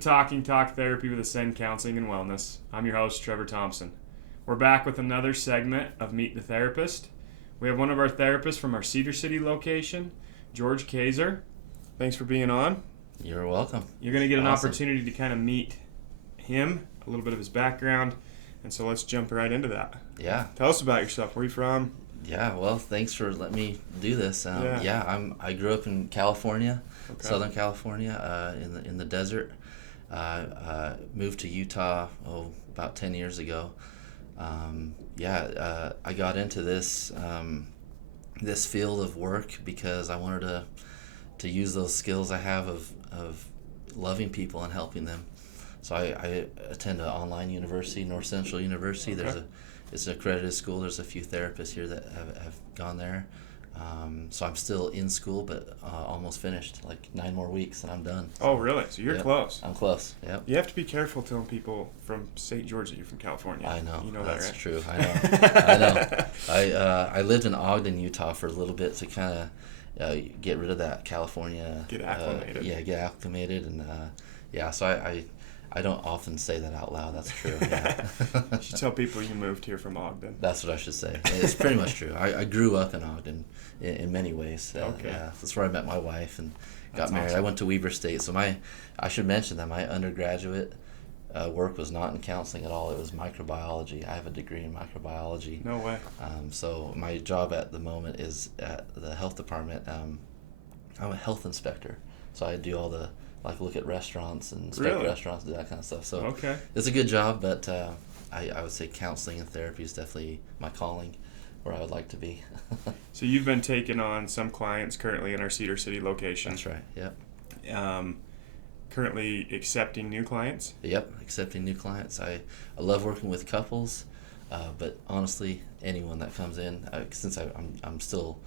Talking Talk Therapy with Ascend Counseling and Wellness. I'm your host, Trevor Thompson. We're back with another segment of Meet the Therapist. We have one of our therapists from our Cedar City location, George Kaiser. Thanks for being on. You're welcome. You're going to get an opportunity to kind of meet him, a little bit of his background, and so let's jump right into that. Yeah. Tell us about yourself. Where are you from? Yeah, well, thanks for letting me do this. I grew up in California, Southern California, in the desert. Moved to Utah about 10 years ago. I got into this field of work because I wanted to use those skills I have of loving people and helping them. So I attend an online university, North Central University. It's an accredited school. There's a few therapists here that have gone there. So I'm still in school, but almost finished. Like 9 more weeks and I'm done. Oh, really? So you're close. I'm close, yep. You have to be careful telling people from St. George that you're from California. I know. You know That's that, right? True. I know. I lived in Ogden, Utah for a little bit to kind of get rid of that California. Get acclimated. Get acclimated. And so I don't often say that out loud. That's true. Yeah. You should tell people you moved here from Ogden. That's what I should say. It's pretty much true. I grew up in Ogden in many ways. That's where I met my wife and got married. Awesome. I went to Weber State. So I should mention that my undergraduate work was not in counseling at all. It was microbiology. I have a degree in microbiology. No way. So my job at the moment is at the health department. I'm a health inspector. So I do all the look at restaurants and inspect restaurants, do that kind of stuff. So it's a good job, but I would say counseling and therapy is definitely my calling, where I would like to be. So you've been taking on some clients currently in our Cedar City location. That's right. Yep. Currently accepting new clients. Yep, accepting new clients. I love working with couples, but honestly, anyone that comes in, since I'm still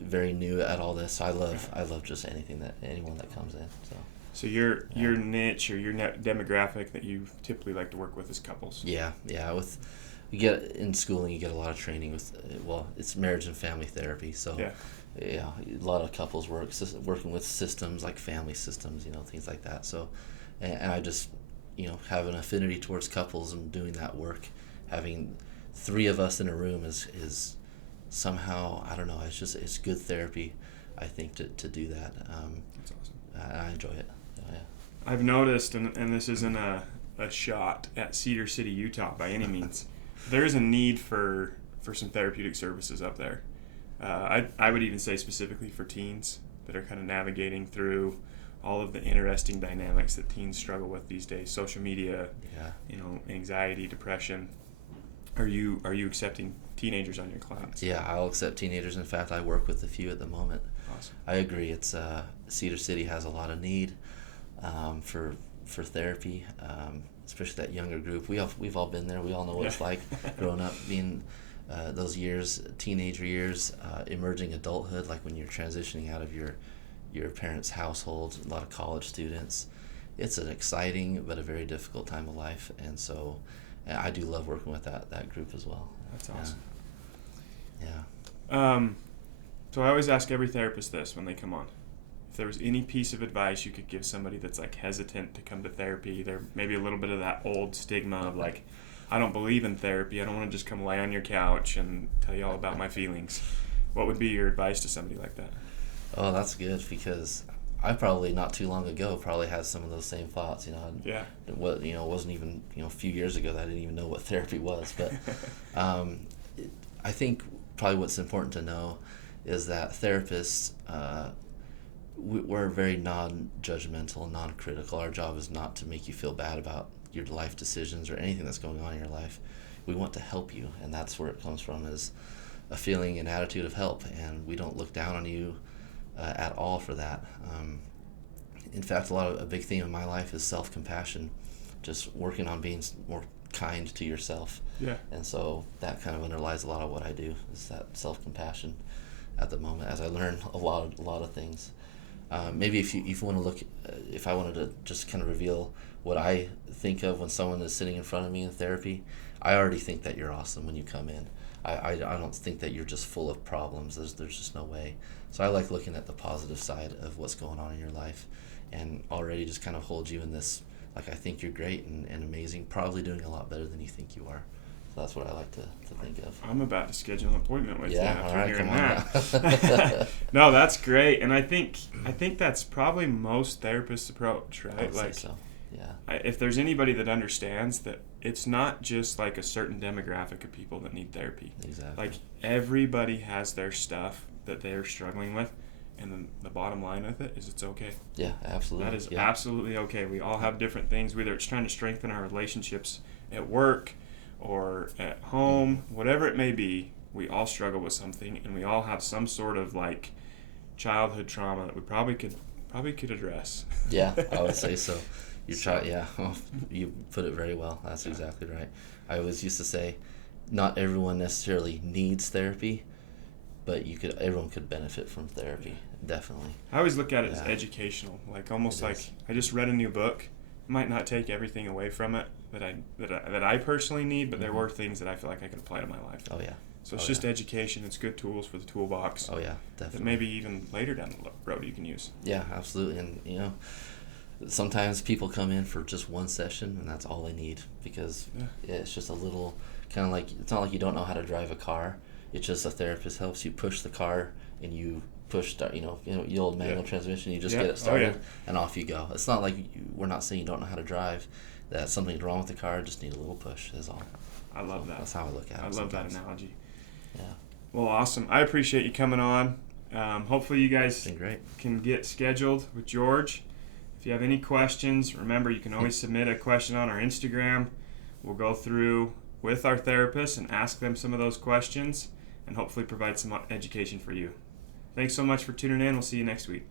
very new at all this. I love just anyone that comes in. So your niche or your demographic that you typically like to work with is couples. Yeah. You get in schooling, you get a lot of training with it's marriage and family therapy. So a lot of couples working with systems like family systems, things like that. So and I just have an affinity towards couples and doing that work. Having 3 of us in a room is somehow, I don't know, it's good therapy, I think, to do that. That's awesome. I enjoy it. Yeah. I've noticed, and this isn't a shot at Cedar City, Utah by any means, there is a need for some therapeutic services up there. I would even say specifically for teens that are kind of navigating through all of the interesting dynamics that teens struggle with these days. Social media, anxiety, depression. Are you accepting teenagers on your clients? Yeah, I'll accept teenagers. In fact, I work with a few at the moment. Awesome. I agree. It's Cedar City has a lot of need for therapy, especially that younger group. We've all been there. We all know what it's like growing up, being those years, teenager years, emerging adulthood, like when you're transitioning out of your parents' household. A lot of college students. It's an exciting but a very difficult time of life, and so I do love working with that group as well. That's awesome. Yeah. So I always ask every therapist this when they come on. If there was any piece of advice you could give somebody that's hesitant to come to therapy, there maybe a little bit of that old stigma of I don't believe in therapy. I don't want to just come lay on your couch and tell you all about my feelings. What would be your advice to somebody like that? Oh, that's good, because I probably not too long ago had some of those same thoughts. Yeah. It wasn't even a few years ago that I didn't even know what therapy was. But I think probably what's important to know is that therapists, we're very non-judgmental, non-critical. Our job is not to make you feel bad about your life decisions or anything that's going on in your life. We want to help you, and that's where it comes from, is a feeling and attitude of help, and we don't look down on you at all for that. In fact, a big theme in my life is self-compassion, just working on being more kind to yourself. Yeah. And so that kind of underlies a lot of what I do, is that self-compassion at the moment, as I learn a lot of things. Maybe if you want to look, if I wanted to just kind of reveal what I think of when someone is sitting in front of me in therapy, I already think that you're awesome when you come in. I don't think that you're just full of problems. There's just no way. So I like looking at the positive side of what's going on in your life, and already just kind of hold you in this, like, I think you're great and amazing, probably doing a lot better than you think you are. So that's what I like to think of. I'm about to schedule an appointment with you Yeah, after all right, hearing come on that. now. No, that's great, and I think that's probably most therapists' approach, I right? would Like, say so. Yeah. if there's anybody that understands that it's not just like a certain demographic of people that need therapy. Exactly. Like, everybody has their stuff that they're struggling with, and then the bottom line with it is it's okay. Yeah, absolutely. That is yeah. absolutely okay. We all have different things, whether it's trying to strengthen our relationships at work or at home, whatever it may be. We all struggle with something, and we all have some sort of like childhood trauma that we probably could address. Yeah, I would say so. Yeah, you put it very well. That's exactly right. I always used to say, not everyone necessarily needs therapy, but everyone could benefit from therapy. Definitely. I always look at it as educational, like almost like I just read a new book. Might not take everything away from it that I personally need, but there were things that I feel like I could apply to my life. Oh yeah. So it's just education. It's good tools for the toolbox. Oh yeah, That definitely. maybe even later down the road you can use. Yeah, absolutely. And sometimes people come in for just one session and that's all they need, because it's just a little kind of like, it's not like you don't know how to drive a car. It's just a therapist helps you push the car, and you push start, the old manual transmission, you just get it started and off you go. It's not like we're not saying you don't know how to drive, that something's wrong with the car, just need a little push is all. I love that. That's how I look at it. I love that analogy. Yeah. Well, awesome. I appreciate you coming on. Hopefully you guys It's been great. can get scheduled with George. If you have any questions, remember you can always submit a question on our Instagram. We'll go through with our therapist and ask them some of those questions and hopefully provide some education for you. Thanks so much for tuning in. We'll see you next week.